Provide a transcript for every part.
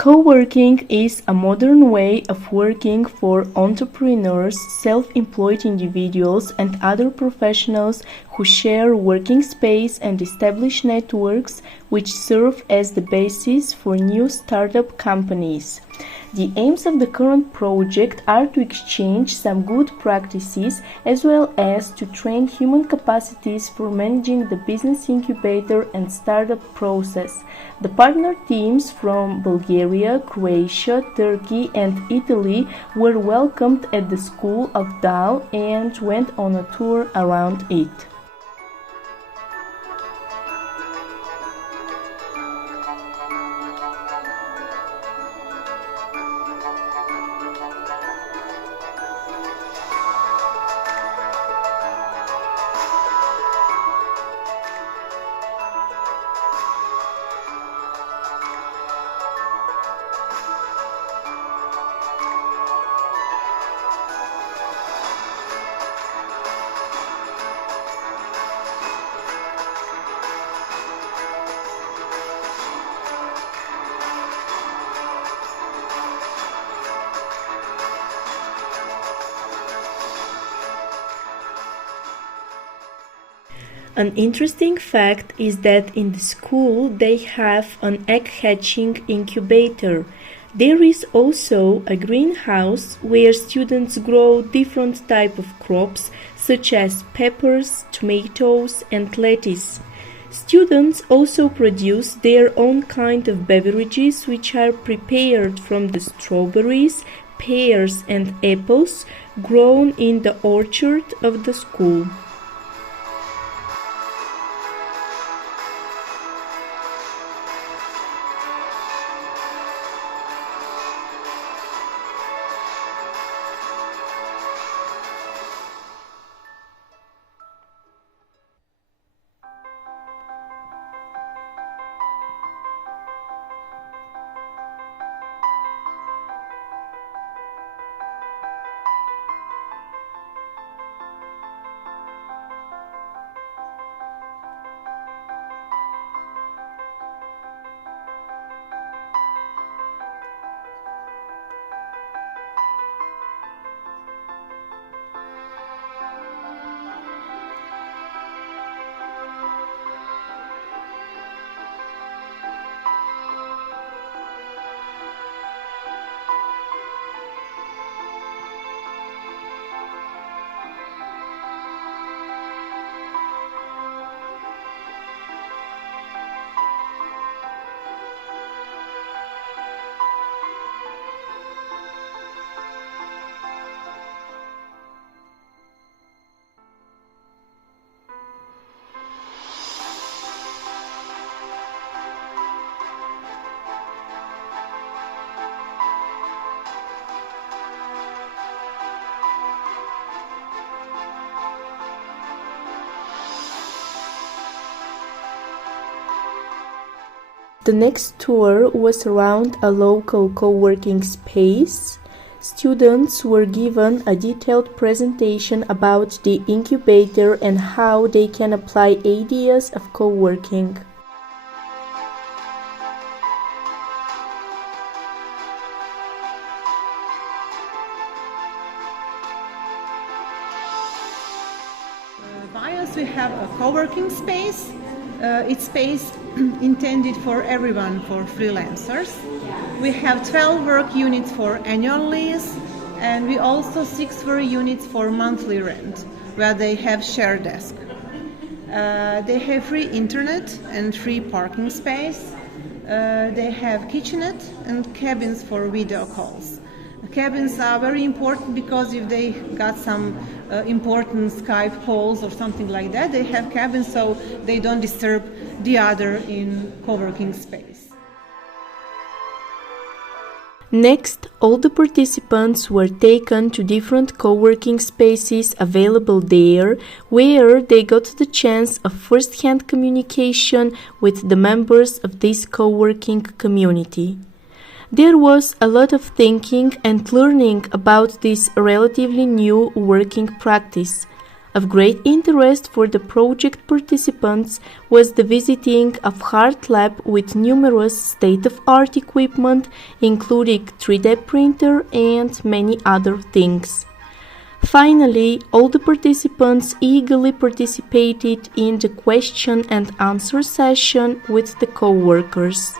Co-working is a modern way of working for entrepreneurs, self-employed individuals, and other professionals who share working space and establish networks which serve as the basis for new startup companies. The aims of the current project are to exchange some good practices as well as to train human capacities for managing the business incubator and startup process. The partner teams from Bulgaria, Croatia, Turkey, and Italy were welcomed at the School of DAL and went on a tour around it. An interesting fact is that in the school they have an egg hatching incubator. There is also a greenhouse where students grow different types of crops such as peppers, tomatoes, and lettuce. Students also produce their own kind of beverages which are prepared from the strawberries, pears, and apples grown in the orchard of the school. The next tour was around a local co-working space. Students were given a detailed presentation about the incubator and how they can apply ideas of co-working. BIOS, we have a co-working space. It's space intended for everyone, for freelancers. We have 12 work units for annual lease, and we also 6 work units for monthly rent, where they have shared desk. They have free internet and free parking space. They have kitchenette and cabins for video calls. Cabins are very important because if they got some important Skype calls or something like that, they have cabins so they don't disturb the other in co-working space. Next, all the participants were taken to different co-working spaces available there, where they got the chance of first-hand communication with the members of this co-working community. There was a lot of thinking and learning about this relatively new working practice. Of great interest for the project participants was the visiting of Heart Lab with numerous state-of-art equipment, including 3D printer and many other things. Finally, all the participants eagerly participated in the question and answer session with the co-workers.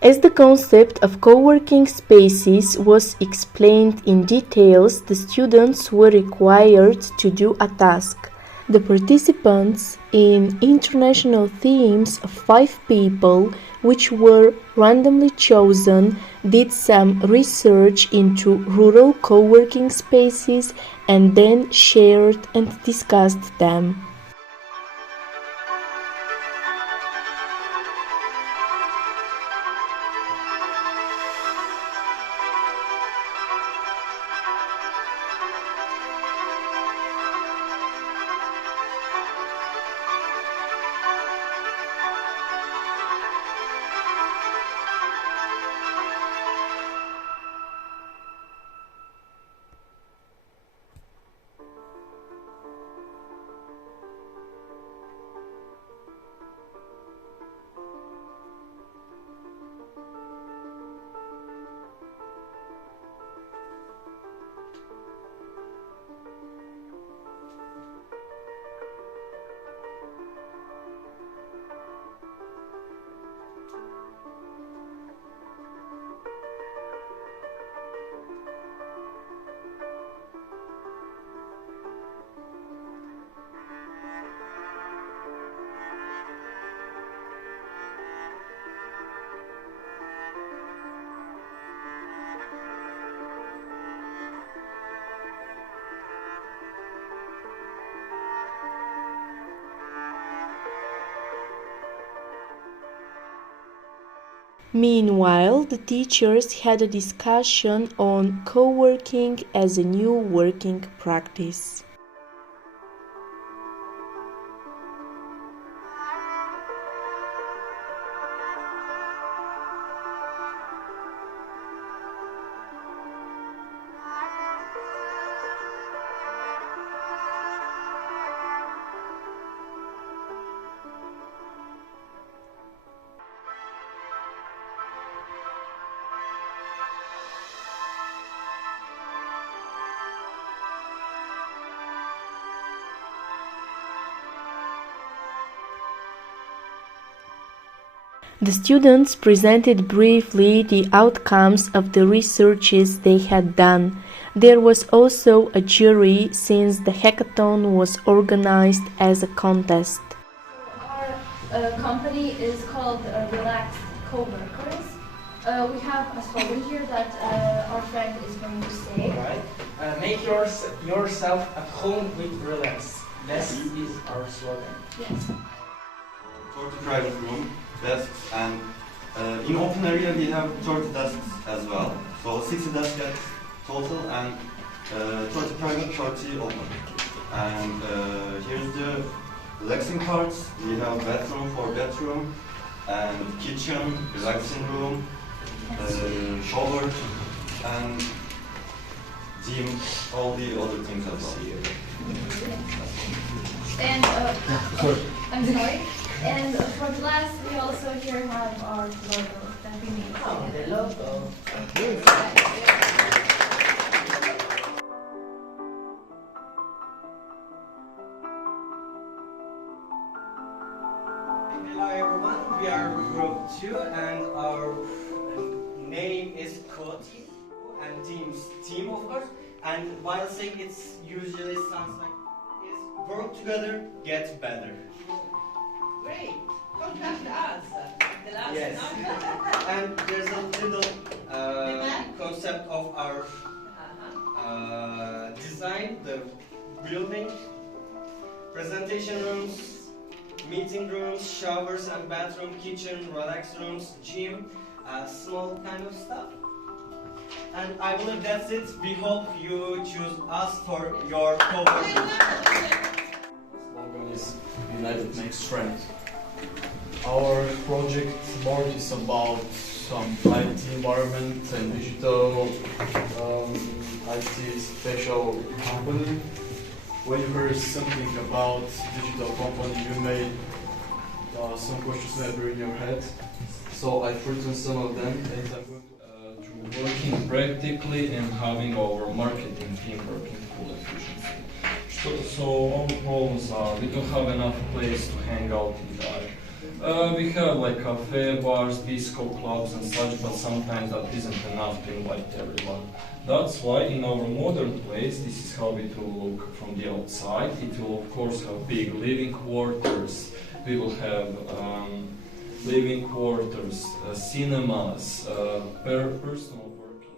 As the concept of co-working spaces was explained in details, the students were required to do a task. The participants, in international teams of 5 people, which were randomly chosen, did some research into rural co-working spaces and then shared and discussed them. Meanwhile, the teachers had a discussion on co-working as a new working practice. The students presented briefly the outcomes of the researches they had done. There was also a jury since the hackathon was organized as a contest. Our company is called Relaxed Coworkers. We have a slogan here that our friend is going to say. Right. Make yourself at home with Relax. This is our slogan. Yes. For the private room, desks, and in open area we have 30 desks as well. So 60 desks at total and 30 private, 30 open. And here's the relaxing parts. We have bedroom for bedroom and kitchen, relaxing room, shower and gym, all the other things as well. And I'm sorry. And for the last, we also here have our logo that we made. Oh, the logo. Hello everyone, we are group 2 and our name is Koti and team of course, and while saying it's usually sounds like is work together, get better. Great. Contact us. The last Yes. And there's a little concept of our design, the building, presentation rooms, meeting rooms, showers and bathroom, kitchen, relax rooms, gym, small kind of stuff. And I believe that's it. We hope you choose us for your co-working. Slogan is United Makes Strength. Our project board is about some IT environment and digital IT special company. When you heard something about digital company, you may some questions may be in your head. So I've written some of them, and I'm going to working practically and having our marketing team working full efficiency. So our problems are we don't have enough place to hang out inside. We have like cafe, bars, disco clubs and such, but sometimes that isn't enough to invite everyone. That's why in our modern place, this is how it will look from the outside. It will of course have big living quarters. We will have living quarters, cinemas, personal working.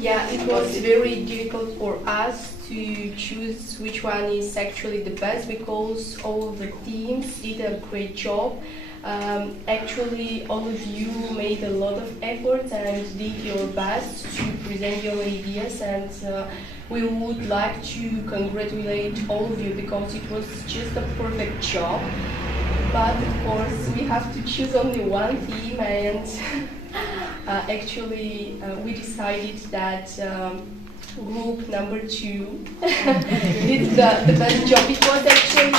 Yeah, it was very difficult for us to choose which one is actually the best because all the teams did a great job. Actually, all of you made a lot of efforts and did your best to present your ideas, and we would like to congratulate all of you because it was just a perfect job. But of course, we have to choose only one team, and actually, we decided that group number 2 did the best job. It was actually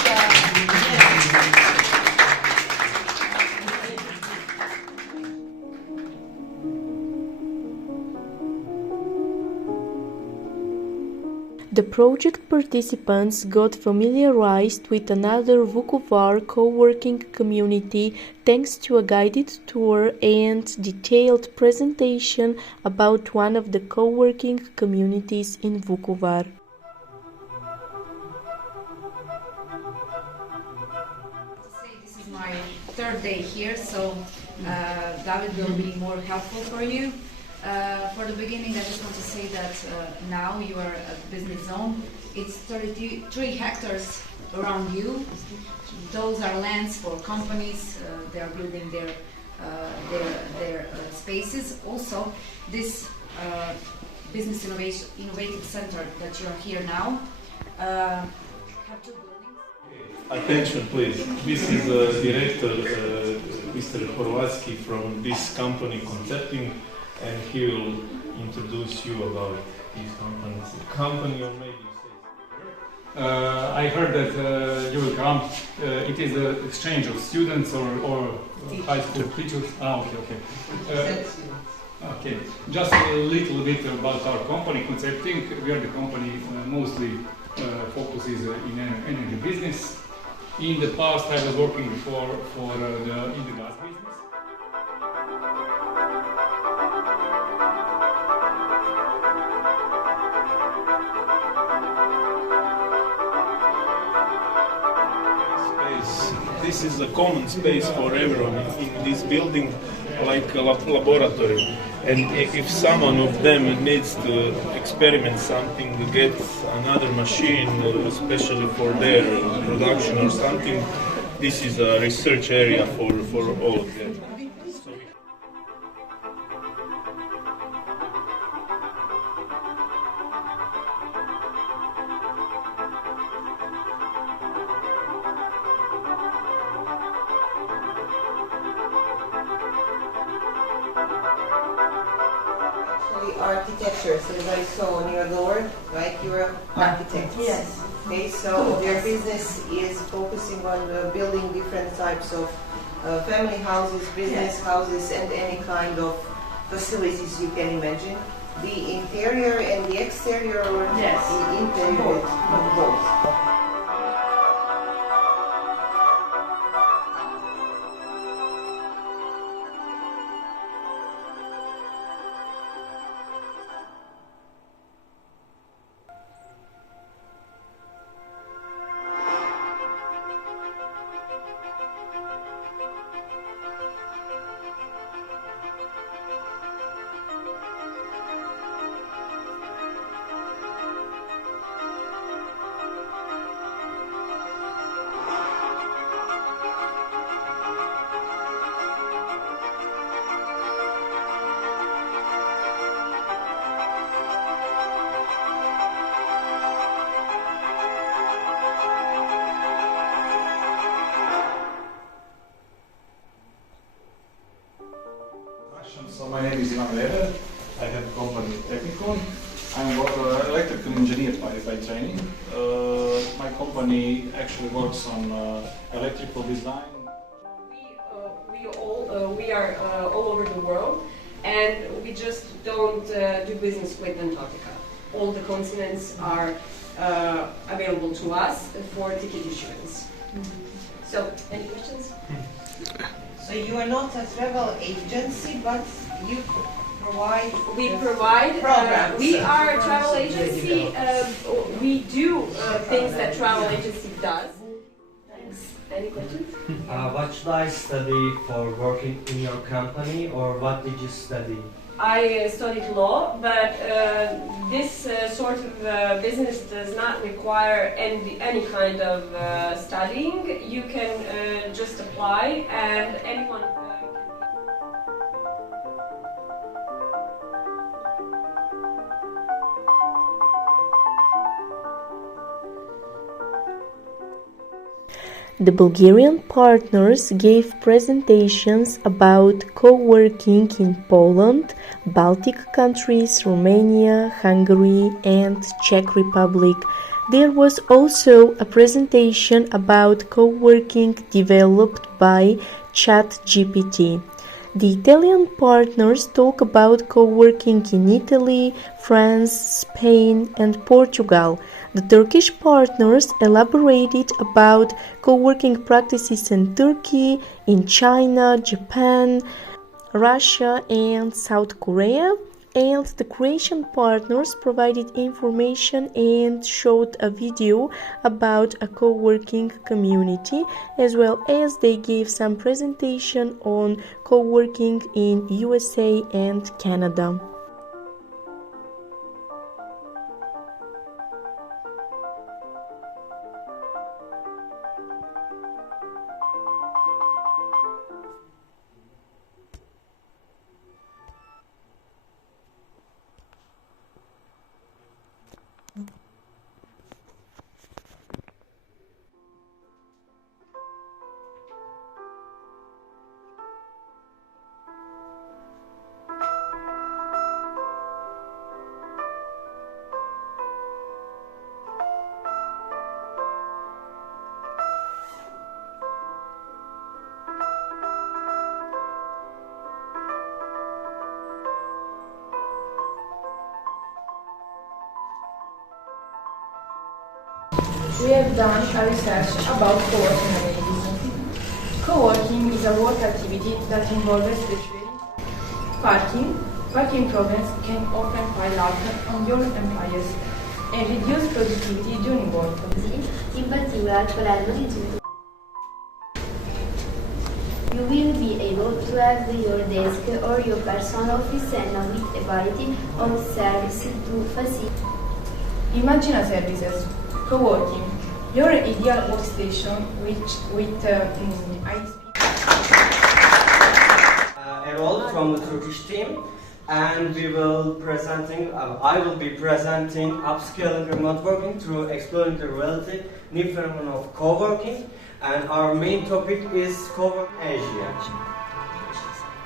The project participants got familiarized with another Vukovar co-working community thanks to a guided tour and detailed presentation about one of the co-working communities in Vukovar. This is my third day here, so David will be more helpful for you. For the beginning, I just want to say that now you are a business zone. It's 33 hectares around you. Those are lands for companies. They are building their their spaces. Also, this business innovative center that you are here now have two buildings. Attention, please. This is director Mr. Horvatsky from this company Concepting, and he will introduce you about this company, or maybe I heard that you will come. It is an exchange of students or high school teachers. Okay. Okay. Just a little bit about our company, Concepting. We are the company mostly focuses in energy business. In the past, I was working before in the gas business. this is a common space for everyone in this building, like a laboratory. And if someone of them needs to experiment something, get another machine, especially for their production or something, this is a research area for all of them. Architecture, so as I saw on your door, right? You're architects. Yes. Okay, so your business is focusing on building different types of family houses, business houses, and any kind of facilities you can imagine. The interior and the exterior, or the interior, both. So my name is Ivan Lever. I have a company Technicon. I'm an electrical engineer by training. My company actually works on electrical design. We are all over the world, and we just don't do business with Antarctica. All the continents are available to us for ticket issuance. So, any questions? So you are not a travel agency, but you provide. We provide programs. We are a travel agency. We do things that travel agency does. Thanks. Any questions? What should I study for working in your company, or what did you study? I studied law, but this sort of business does not require any kind of studying. You can just apply, and anyone. The Bulgarian partners gave presentations about co-working in Poland, Baltic countries, Romania, Hungary, and Czech Republic. There was also a presentation about co-working developed by ChatGPT. The Italian partners talk about co-working in Italy, France, Spain, and Portugal. The Turkish partners elaborated about co-working practices in Turkey, in China, Japan, Russia, and South Korea. And the Croatian partners provided information and showed a video about a co-working community, as well as they gave some presentation on co-working in USA and Canada. we have done a research about co-working amenities. Co-working is a work activity that involves the sharing. Parking problems can often pile up on your employees and reduce productivity during work. In particular, you will be able to have your desk or your personal office and with a variety of services to facilitate. Imagine a services, co-working, your ideal workstation with ISP. Erol from the Turkish team, and I will be presenting upscaling remote working through exploring the relative new phenomenon of co-working, and our main topic is co-working Asia.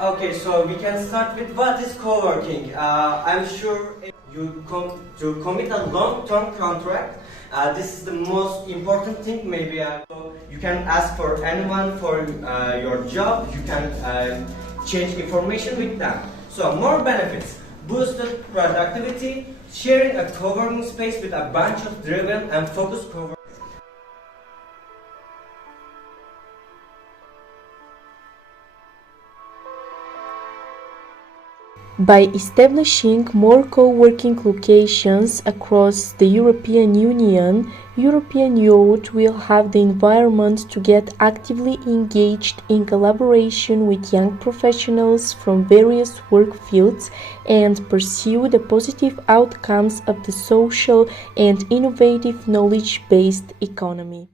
Okay, so we can start with what is co-working. I'm sure if you commit a long-term contract, this is the most important thing. Maybe you can ask for anyone for your job. You can change information with them. So more benefits: boosted productivity, sharing a co-working space with a bunch of driven and focused co-workers. By establishing more co-working locations across the European Union, European youth will have the environment to get actively engaged in collaboration with young professionals from various work fields and pursue the positive outcomes of the social and innovative knowledge-based economy.